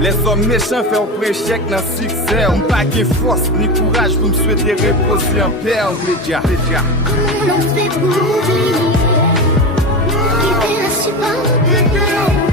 Les hommes méchants font préchec dans le succès. On pas de force ni courage pour me souhaiter reposer en paix en média. Comment l'on fait pour oublier? Quitter la supporter.